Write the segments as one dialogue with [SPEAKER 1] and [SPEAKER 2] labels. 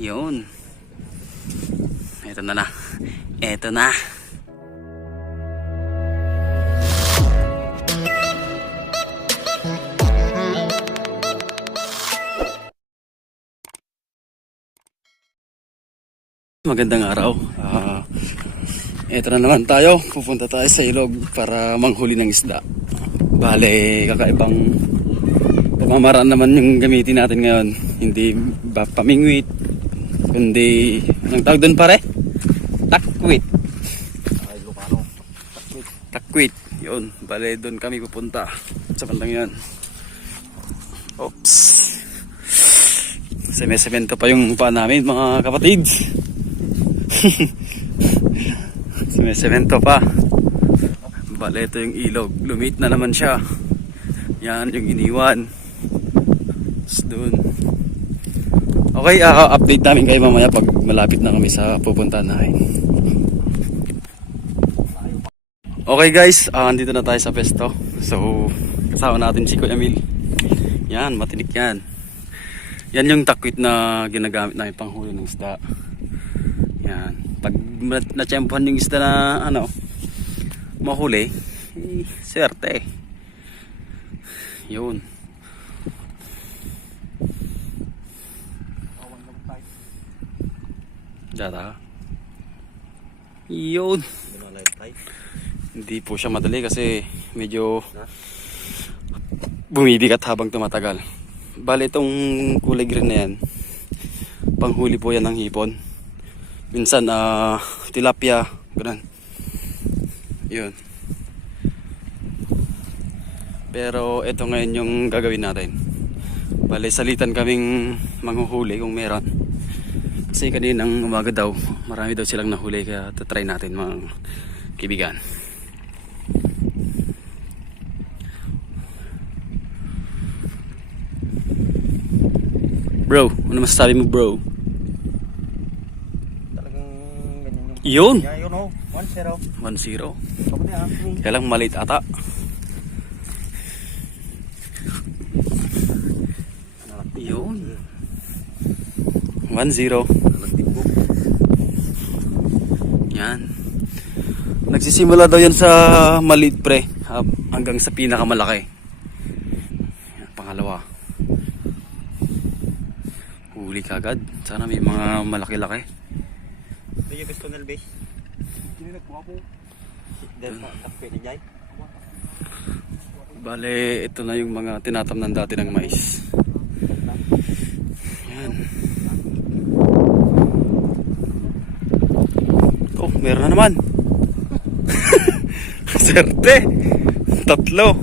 [SPEAKER 1] Yun. Ito na na. Ito na. Magandang araw. Ah, ito na naman tayo. Pupunta tayo sa ilog para manghuli ng isda. Bale, kakaibang pamamaraan naman yung gamitin natin ngayon. Hindi ba pamingwit, kundi anong tawag doon pare? Takwit.
[SPEAKER 2] Ay, Lucano.
[SPEAKER 1] Takwit. Yun. Bale, doon kami pupunta. Sa bandang yun. Oops. Semesemento pa yung upa namin mga kapatid. Semesemento pa. Bale, ito yung ilog. Lumit na naman siya. Yan yung iniwan. Doon. Okay, ah, update namin kayo mamaya pag malapit na kami sa pupuntahan namin. Okay guys, ah, andito na tayo sa pesto. So, kasama natin si Kuya Emil. Yan, matinik yan. Yan yung takwit na ginagamit namin panghuli ng isda. Yan. Pag natsyempohan yung isda na ano, mahuli, eh, swerte. Yun.
[SPEAKER 2] Awan lang tayo.
[SPEAKER 1] Data. Yun.
[SPEAKER 2] Hindi
[SPEAKER 1] po siya madali kasi medyo bumibigat habang tumatagal. Bale itong kulay green na yan, panghuli po yan ng hipon. Minsan ah tilapia, ganun. Yun. Pero ito ngayon yung gagawin natin. Bale salitan kaming manghuhuli kung meron. Kasi kaninang umaga daw, marami daw silang nahuli kaya tatry natin mga kaibigan. Bro, ano masasabi mo bro?
[SPEAKER 2] Talagang ganyan yung...
[SPEAKER 1] Yun!
[SPEAKER 2] Yeah, yun oh. 1-0.
[SPEAKER 1] 1-0.
[SPEAKER 2] Ako na ah.
[SPEAKER 1] Kaya lang maliit ata. Yun. 1-0. Yan. Nagsisimula daw yan sa maliit pre. Hanggang sa pinakamalaki. Yan, pangalawa. Huli kagad. Sana may mga malaki-laki.
[SPEAKER 2] Yung gusto nil base. Hindi na po. Dahil pa, Jai.
[SPEAKER 1] Bale, ito na yung mga tinatamnan dati ng mais. Yan. Oh, meron na naman. Serte. Tatlo.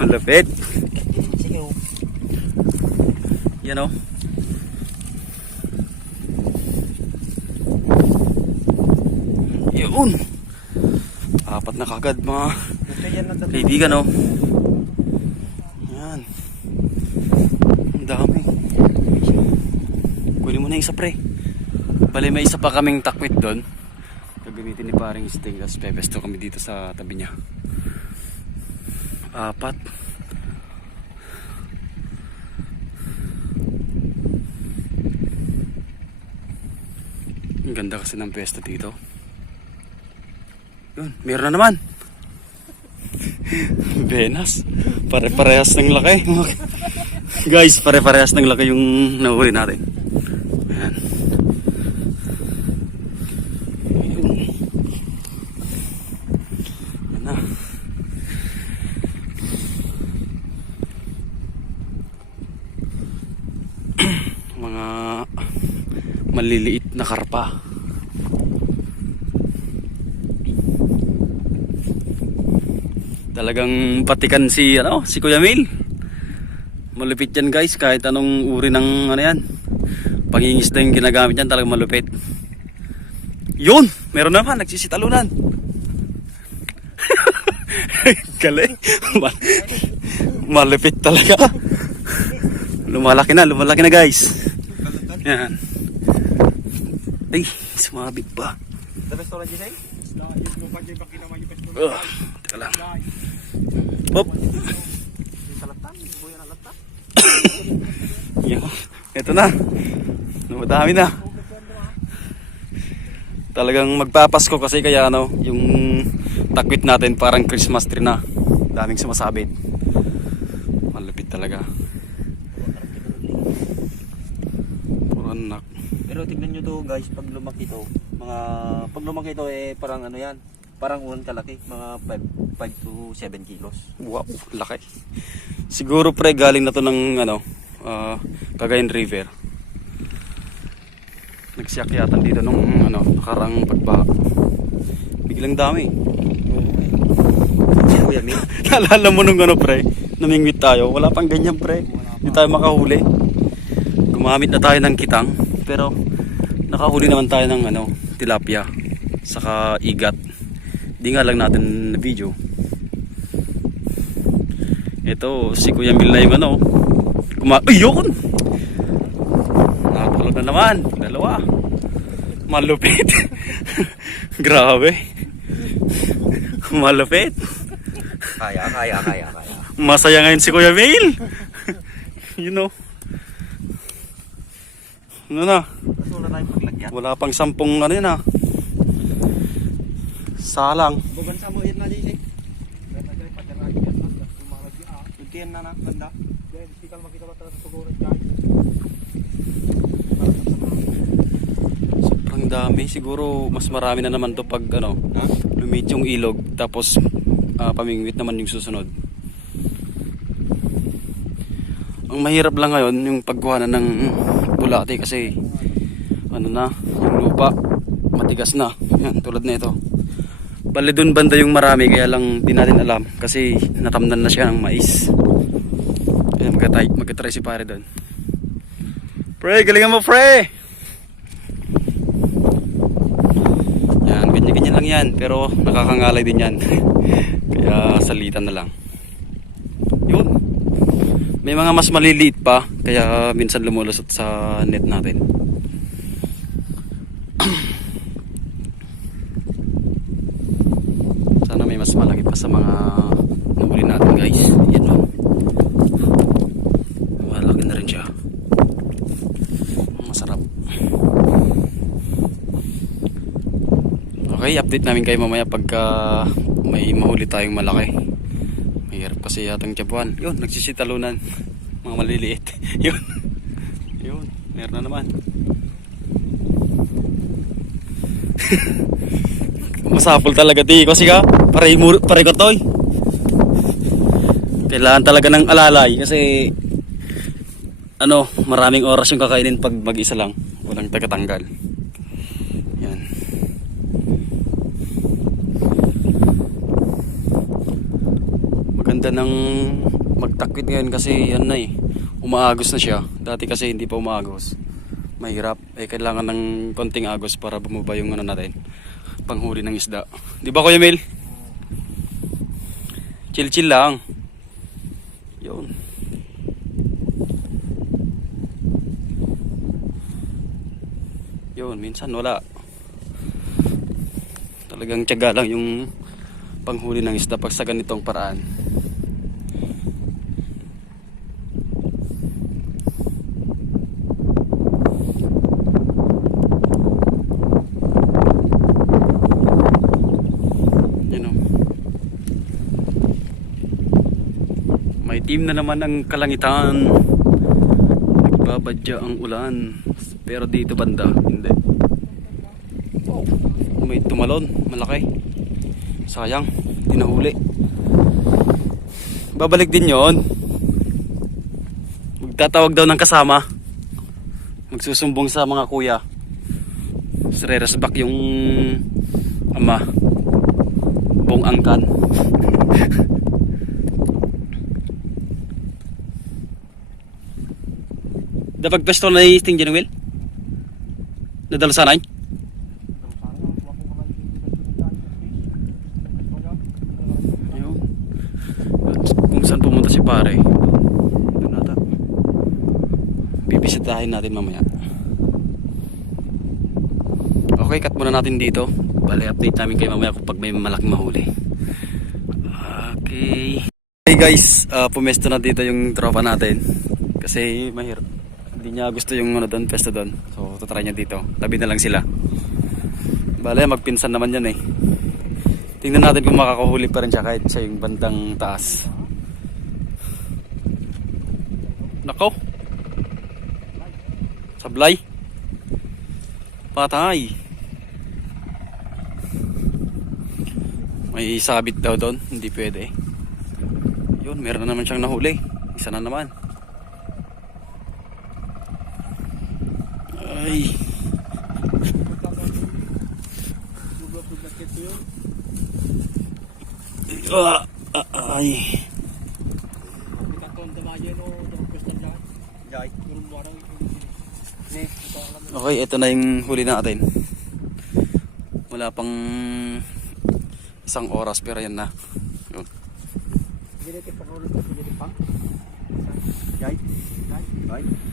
[SPEAKER 1] Malapit.
[SPEAKER 2] Sige oh.
[SPEAKER 1] Yan oh. Yun. Apat na kagad mga kaibigan oh. Yan. Ang dami. Kunin mo na isa pre. Bali may isa pa kaming takwit doon. Gagamitin ni paring Sting. Tapos pepesto kami dito sa tabi niya. Apat. Ang ganda kasi ng pwesto dito. Yun, meron na naman. Venas. Pare-parehas ng laki. Guys, pare-parehas ng laki yung nahuli natin. Ayan. Ayun. Ayan na. Mga maliliit na karpa. Talagang patikan si ano, si Kuya Mil. Malupit yan guys, kahit anong uri ng ano yan. Pangingisda yung ginagamit yan, talagang malupit. Yun! Meron naman, nagsisitalunan. Galing. Ma- malupit talaga. Lumalaki na, lumalaki na guys. Yan. Ay, sumabit pa.
[SPEAKER 2] Dapat ito lang Jai.
[SPEAKER 1] Uh, teka lang.
[SPEAKER 2] Lata.
[SPEAKER 1] Yo, ito na. Madami na. Talagang magpapasko kasi kaya ano, yung takwit natin parang Christmas tree na. Daming sumasabit. Malupit talaga. Puro anak.
[SPEAKER 2] Pero tignan nyo to guys, pag lumaki to, mga, pag lumaki to eh parang ano yan, parang ulan kalaki, mga 5, 5 to 7 kilos.
[SPEAKER 1] Wow, laki. Siguro pre galing na to ng ano, ah, Cagayan River. Nagsiyakyatan dito nung ano, nakarang pagbaha. Biglang dami.
[SPEAKER 2] Kuya Mil,
[SPEAKER 1] Naalala mo nung ano pre, namingwit tayo. Wala pang ganyan pre. Hindi tayo makahuli. Gumamit na tayo ng kitang. Pero nakahuli naman tayo ng ano, tilapia. Saka igat. Di nga lang natin na video. Ito, si Kuya Mil na yung ano. Kuma Ay, yun! Nakatulog na naman. Dalawa. Malupit. Grabe. Malupit.
[SPEAKER 2] kaya, kaya, kaya, kaya.
[SPEAKER 1] Masaya ngayon si Kuya Mail. you know. Ano na?
[SPEAKER 2] Kaso wala tayong paglagyan.
[SPEAKER 1] Wala pang sampung ano yun ah. Salang.
[SPEAKER 2] Bugan sa mo, yun na din eh. Kuntiyan na na, banda.
[SPEAKER 1] Sobrang dami. Siguro mas marami na naman to pag ano,
[SPEAKER 2] Ha?
[SPEAKER 1] lumit yung ilog tapos ah, pamingwit naman yung susunod. Ang mahirap lang ngayon yung pagkuha na ng bulate kasi ano na, yung lupa matigas na. Yan, tulad na ito. Bali dun banda yung marami kaya lang di natin alam kasi natamnan na siya ng mais. Kaya magkatry, magkatry si pare doon. Pre, galingan mo pre! Yan, ganyan-ganyan lang yan. Pero nakakangalay din yan. kaya salitan na lang. Yun. May mga mas maliliit pa. Kaya minsan lumulusot sa net natin. Sana may mas malaki pa sa mga nahuli natin guys. Yan o. Malaki na rin siya. Masarap. Okay, update namin kayo mamaya pagka may mahuli tayong malaki. Mahirap kasi yatang tiyabuan. Yun, nagsisitalunan. Mga maliliit. Yun. Yun, meron na naman. Masapol talaga ti kasi ka. Pare pare ko toy. Kailangan talaga ng alalay kasi ano, maraming oras yung kakainin pag mag-isa lang. Walang tagatanggal. Yan. Maganda ng magtakwit ngayon kasi yan na eh. Umaagos na siya. Dati kasi hindi pa umaagos. Mahirap. Eh kailangan ng konting agos para bumaba yung ano natin. Panghuli ng isda. Di ba Kuya Mel? Chill chill lang. Yun. Yun, minsan wala. Talagang tiyaga lang yung panghuli ng isda pag sa ganitong paraan. Yun o. Team na naman ang kalangitan. Nagbabadya ang ulan. Pero dito banda, hindi. Oh, may tumalon, malaki. Sayang, di nahuli. Babalik din yon. Magtatawag daw ng kasama. Magsusumbong sa mga kuya. Sreresbak yung ama. Bong angkan. Dapat pwesto na ni Sting Genuel? Nadalo sa nine? Ayun. Kung saan pumunta si pare. Doon nata. Bibisitahin natin mamaya. Okay, cut muna natin dito. Bale, update namin kayo mamaya kung pag may malaking mahuli. Okay. Hey guys, uh, pumesto na dito yung tropa natin. Kasi mahirap. Hindi niya gusto yung ano doon, pesto doon. So, tutry niya dito. Tabi na lang sila. Bale, magpinsan naman yan eh. Tingnan natin kung makakahuli pa rin siya kahit sa yung bandang taas. Nako. Sablay. Patay. May sabit daw doon. Hindi pwede. Yun, meron na naman siyang nahuli. Isa na naman. Ay. Ah, ah, ay. Okay, ito na yung huli natin. Wala pang isang oras pero yan na. Yun.
[SPEAKER 2] Jai. Jai. Jai. Ha?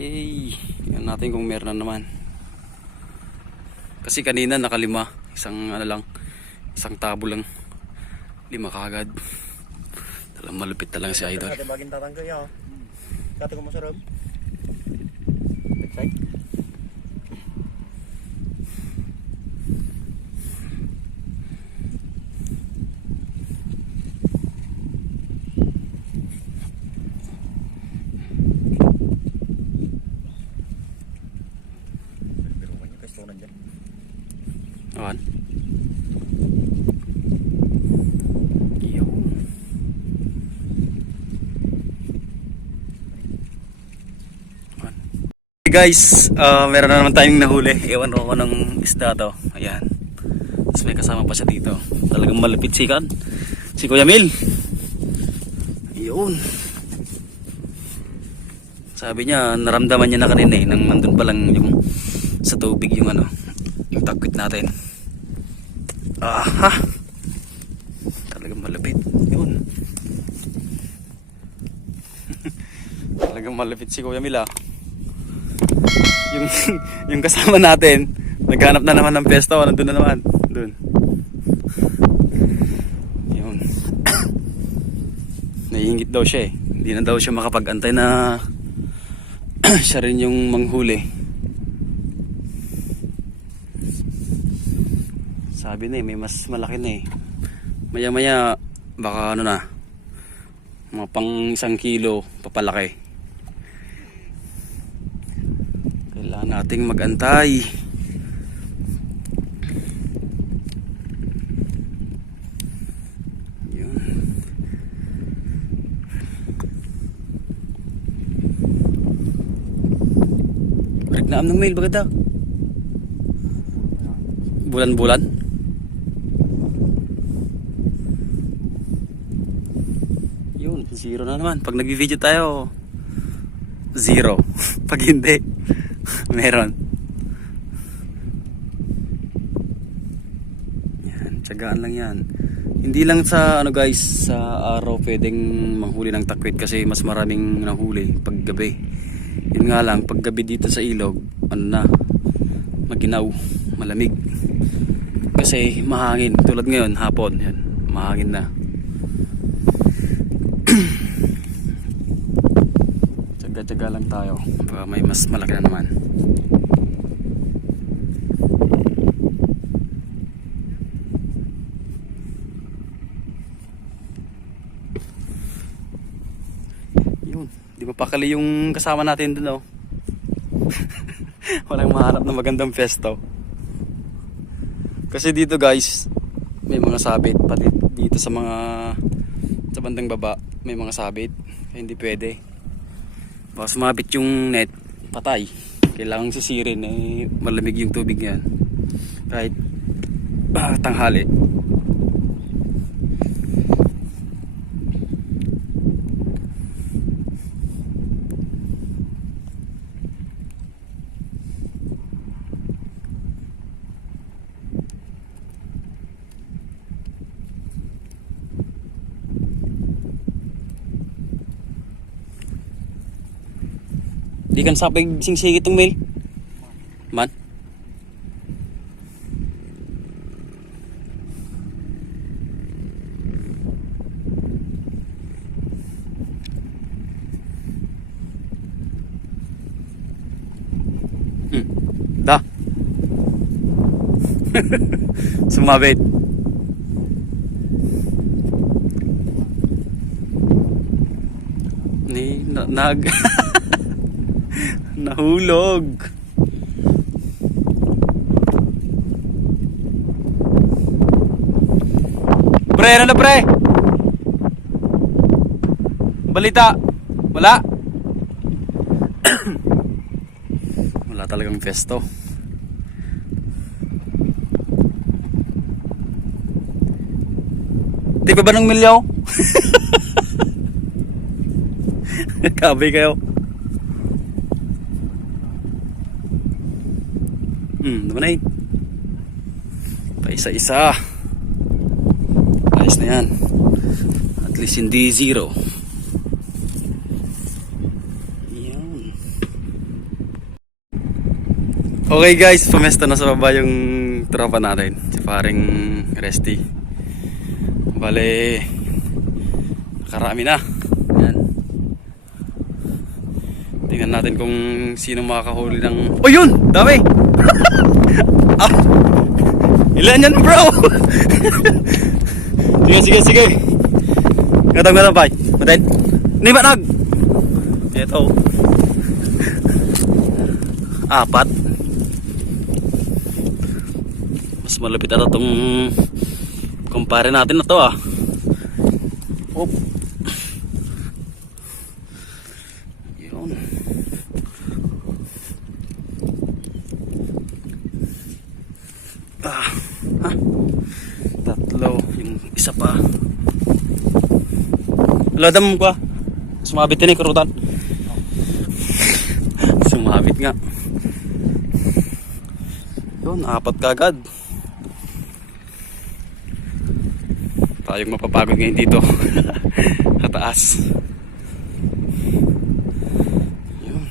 [SPEAKER 1] Hey, tingnan natin kung meron na naman. Kasi kanina nakalima, isang ano lang, isang tabo lang. Lima kagad. Talang malupit na lang si Idol.
[SPEAKER 2] Kati baging tatanggal ya. Kati ko masarap. Excited?
[SPEAKER 1] Guys, ah, meron na naman tayong nahuli. Ewan ko anong isda to. Ayan. Tapos may kasama pa siya dito. Talagang malapit sikan. Si Kuya Mil. Yun. Sabi niya, naramdaman niya na kanina eh, nang nandun pa lang yung sa tubig yung ano, yung takwit natin. Aha! Talagang malapit. Yun. Talagang malapit si Kuya Mila. Yung, yung kasama natin, naghanap na naman ng pesto. Nandun na naman. Doon. Yun. Naiingit daw siya eh. Hindi na daw siya makapag-antay na siya rin yung manghuli. Sabi na eh, may mas malaki na eh. Maya maya, baka ano na, mga pang isang kilo papalaki. Kailangan nating magantay. Yun. Break na ng mail, bagada. Bulan-bulan. Yun, zero na naman. Pag nag-video tayo, zero. Pag hindi, meron. Yan, tsagaan lang yan. Hindi lang sa ano guys, sa araw pwedeng manghuli ng takwit kasi mas maraming nanghuli pag gabi. Yun nga lang, pag gabi dito sa ilog, ano na, maginaw, malamig. Kasi mahangin, tulad ngayon, hapon, yan, mahangin na. Tsaga-tsaga lang tayo. Baka may mas malaki na naman. Yun. Di ba pakali yung kasama natin dun oh. Walang mahanap na magandang pesto. Kasi dito guys, may mga sabit pati dito sa mga sa bandang baba may mga sabit hindi pwede baka sumabit yung net patay. Kailangang sisirin eh malamig yung tubig yan. Kahit ah, tanghali Di kan sampai singsing itong mail. Man. Hmm. Da. Sumabit. Ni nag nahulog. Pre, ano na pre? Balita. Wala. Wala talagang festo. Di pa ba ng milyaw? Kabay kayo. Hmm, naman ay. Pa-isa-isa. Ayos na yan. At least hindi zero. Yan. Okay guys, pumesta na sa baba yung tropa natin. Si paring Resty. Bale, karami na. Yan. Tingnan natin kung sino makakahuli ng... Oh yun! Dami! ah, ilan yan bro? sige, sige, sige. Ngatang ngatang pa. Madain. Ni ba nag? Ito. Apat. Mas malapit ata tong kumpare natin na to ah. Op. Yun. Ah, ha? Tatlo, yung isa pa. Ladam ko ah. Sumabit din eh, kurutan. Sumabit nga. Yun, apat kagad. Tayong mapapagod ngayon dito. Kataas. Yun.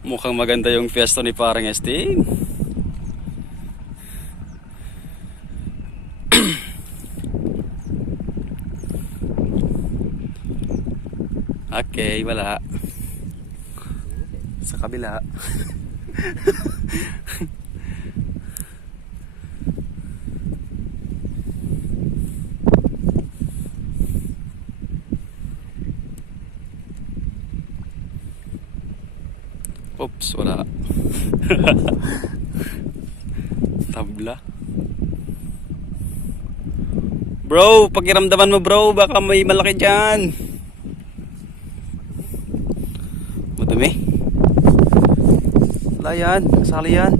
[SPEAKER 1] Mukhang maganda yung pwesto ni parang Esting. Okay, wala. Sa kabila. Oops, wala. Tabla. Bro, pakiramdaman mo bro, baka may malaki dyan. Madumi. Wala yan, kasali yan.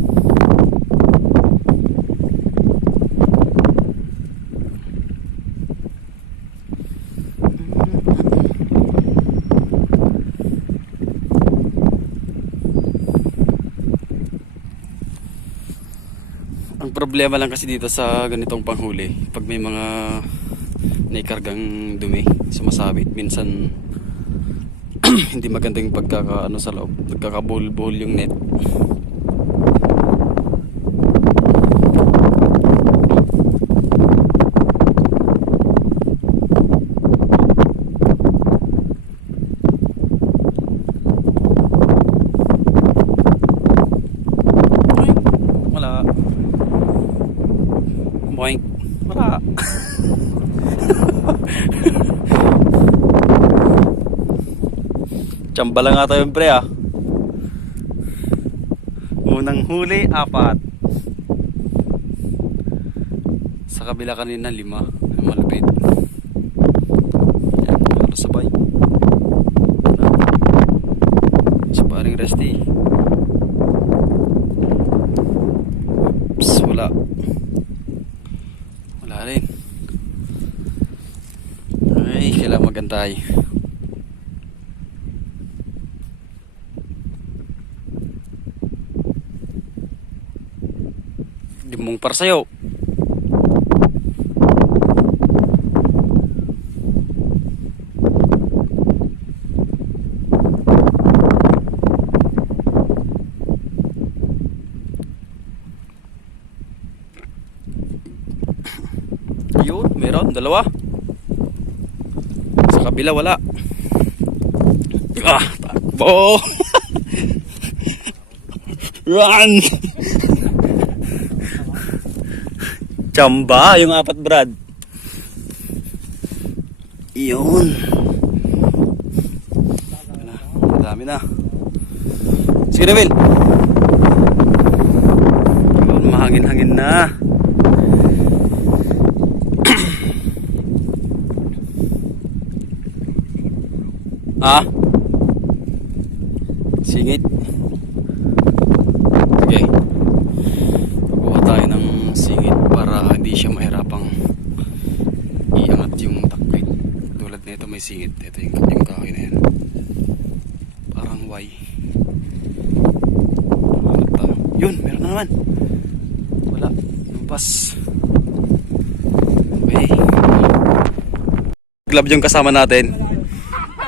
[SPEAKER 1] Ang problema lang kasi dito sa ganitong panghuli, pag may mga naikargang dumi, sumasabit, minsan hindi maganda yung sa loob, nagkakabul-bul yung net. Boing. Wala. Boink. Wala. Tsamba lang nga tayo pre ah. Unang huli, apat. Sa kabila kanina, lima. Malupit. Yan, halos sabay. Sa paring resty. Oops, wala. Wala rin. Ay, kailangan magantay. Dimong para sa'yo. Yun, meron, dalawa. Sa kabila wala. Ah, takbo! Run! Chamba, yung apat brad. Iyon. Wala, Ang dami na. Sige na, Will. Yun, mahangin-hangin na. ah? Singit. Okay. Kukuha tayo ng singit para hindi siya mahirapang iangat yung takwit. Tulad nito may singit. Ito yung, yung kahoy na yan. Parang Y. Hanap tayo. Yun, meron na naman. Wala. Lumpas. Okay. Glove yung kasama natin.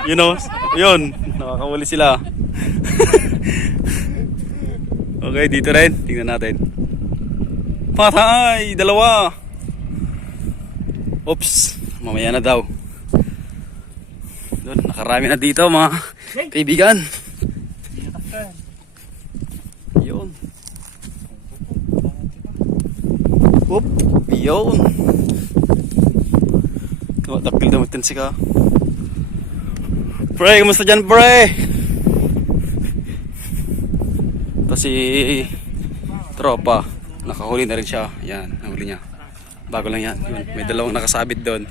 [SPEAKER 1] You know, yun. Nakakawali sila. okay, dito rin. Tingnan natin. Patay! Dalawa! Oops! Mamaya na daw. Doon, nakarami na dito mga kaibigan. Yun. Oop! Yun! Tumatakil damatin si ka. Pre, kumusta dyan, pre? Ito si tropa. Nakahuli na rin siya. Yan, nahuli niya. Bago lang yan. Yun, may dalawang nakasabit doon.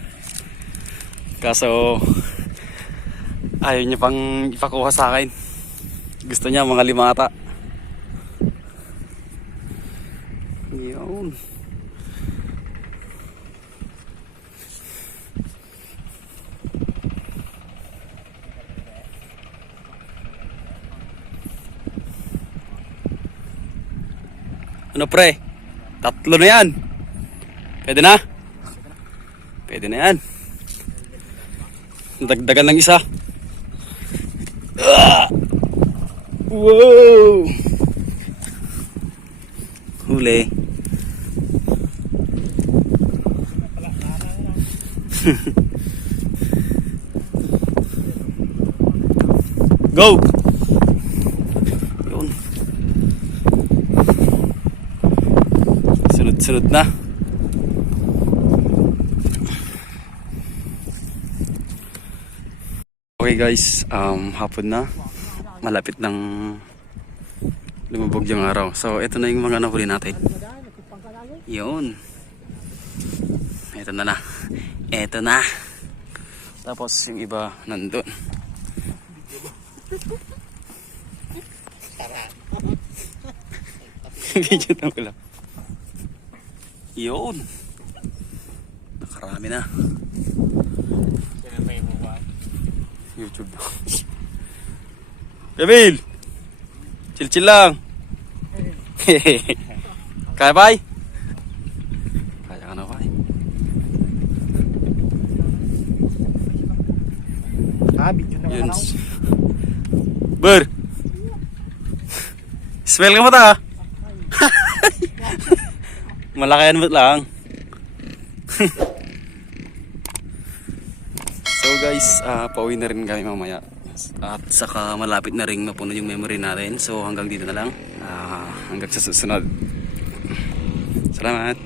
[SPEAKER 1] Kaso, ayaw niya pang ipakuha sa akin. Gusto niya mga limata. Yun. Ano pre? Tatlo na yan. Pwede na? Pwede na yan. Dagdagan ng isa. Ah! Wow! Huli. Go! Yun. Sunod-sunod na. Okay guys, um, hapon na. Malapit ng lumubog yung araw. So, ito na yung mga nahuli natin. Yun. Ito na na. Ito na. Tapos yung iba nandun. Video na ko lang. Yun. Nakarami na. YouTube. Emil! Chill chill lang. Kaya bay? Kaya ka na bay.
[SPEAKER 3] Ah, na
[SPEAKER 1] Yun.
[SPEAKER 3] ako.
[SPEAKER 1] Ber! Smell ka mo ta? Malakayan mo lang. so guys, ah pauwi na rin kami mamaya. At saka malapit na rin mapuno yung memory natin. So hanggang dito na lang. Ah, hanggang sa susunod. Salamat.